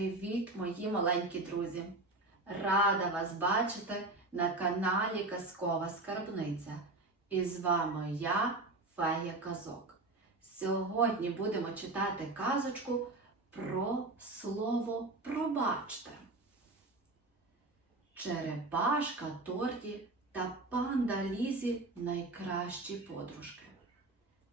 Привіт, мої маленькі друзі! Рада вас бачити на каналі Казкова Скарбниця. І з вами я, Фея Казок. Сьогодні будемо читати казочку про слово пробачте. Черепашка Торті та панда Лізі найкращі подружки.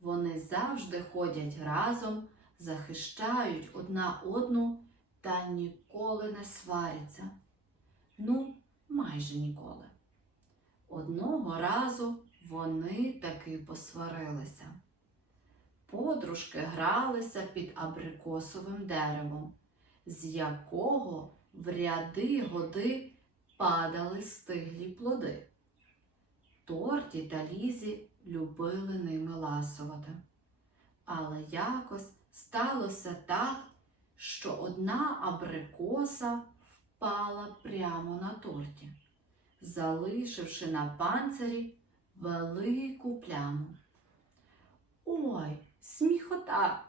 Вони завжди ходять разом, захищають одна одну та ніколи не сваряться. Ну, майже ніколи. Одного разу вони таки посварилися. Подружки гралися під абрикосовим деревом, з якого в ряди годи падали стиглі плоди. Торті та Лізі любили ними ласувати. Але якось сталося так, що одна абрикоса впала прямо на торті, залишивши на панцирі велику пляму. Ой, сміхота!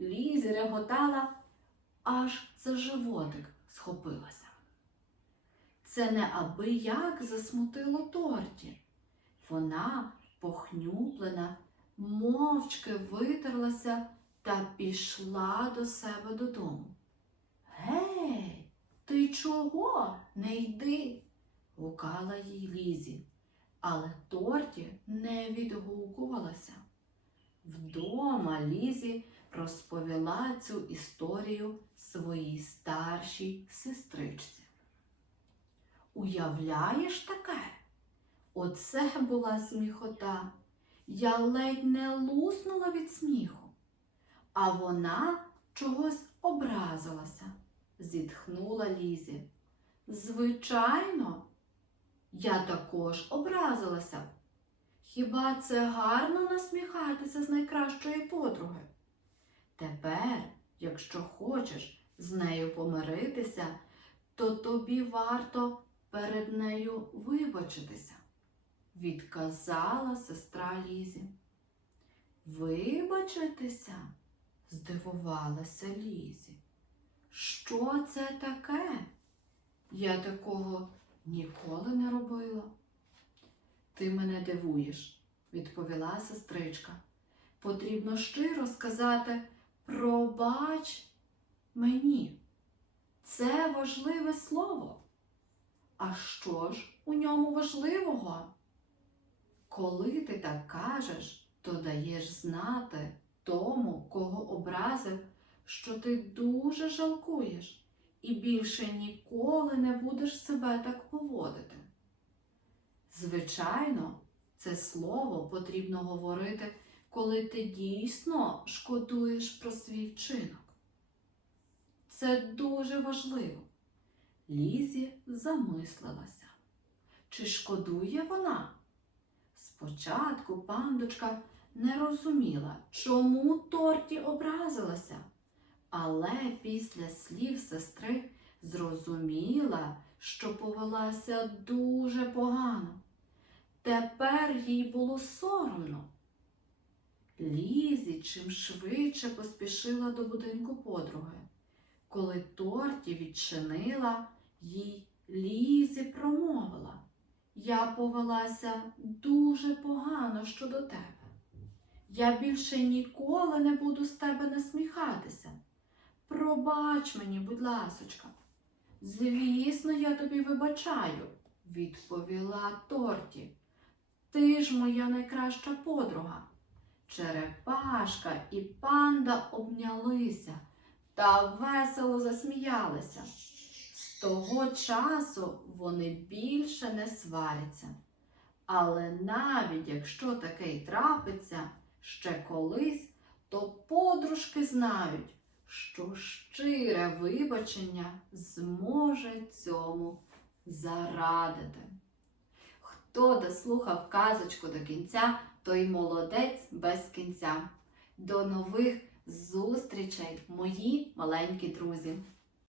Лізі реготала, аж за животик схопилася. Це не аби як засмутило торті. Вона, похнюплена, мовчки витерлася та пішла до себе додому. Гей, ти чого? Не йди, гукала їй Лізі, але Торті не відгукувалася. Вдома Лізі розповіла цю історію своїй старшій сестричці. Уявляєш таке? Оце була сміхота. Я ледь не луснула від сміху, а вона чогось образилася, зітхнула Лізі. Звичайно, я також образилася. Хіба це гарно насміхатися з найкращої подруги? Тепер, якщо хочеш з нею помиритися, то тобі варто перед нею вибачитися відказала сестра Лізі. Вибачитися? Здивувалася Лізі. Що це таке? Я такого ніколи не робила. Ти мене дивуєш, відповіла сестричка. Потрібно щиро сказати пробач мені. Це важливе слово. А що ж у ньому важливого? Коли ти так кажеш, то даєш знати тому, кого образив, що ти дуже жалкуєш і більше ніколи не будеш себе так поводити. Звичайно, це слово потрібно говорити, коли ти дійсно шкодуєш про свій вчинок. Це дуже важливо. Лізі замислилася. Чи шкодує вона? Спочатку пандочка не розуміла, чому торті образилася, але після слів сестри зрозуміла, що повелася дуже погано. Тепер їй було соромно. Лізі чим швидше поспішила до будинку подруги. Коли торті відчинила, їй Лізі промовила. Я повелася дуже погано щодо тебе. Я більше ніколи не буду з тебе насміхатися. Пробач мені, будь ласочка. Звісно, я тобі вибачаю, відповіла Торті. Ти ж моя найкраща подруга. Черепашка і панда обнялися та весело засміялися. З того часу вони більше не сваряться. Але навіть якщо таке й трапиться ще колись, то подружки знають, що щире вибачення зможе цьому зарадити. Хто дослухав казочку до кінця, той молодець без кінця. До нових зустрічей, мої маленькі друзі!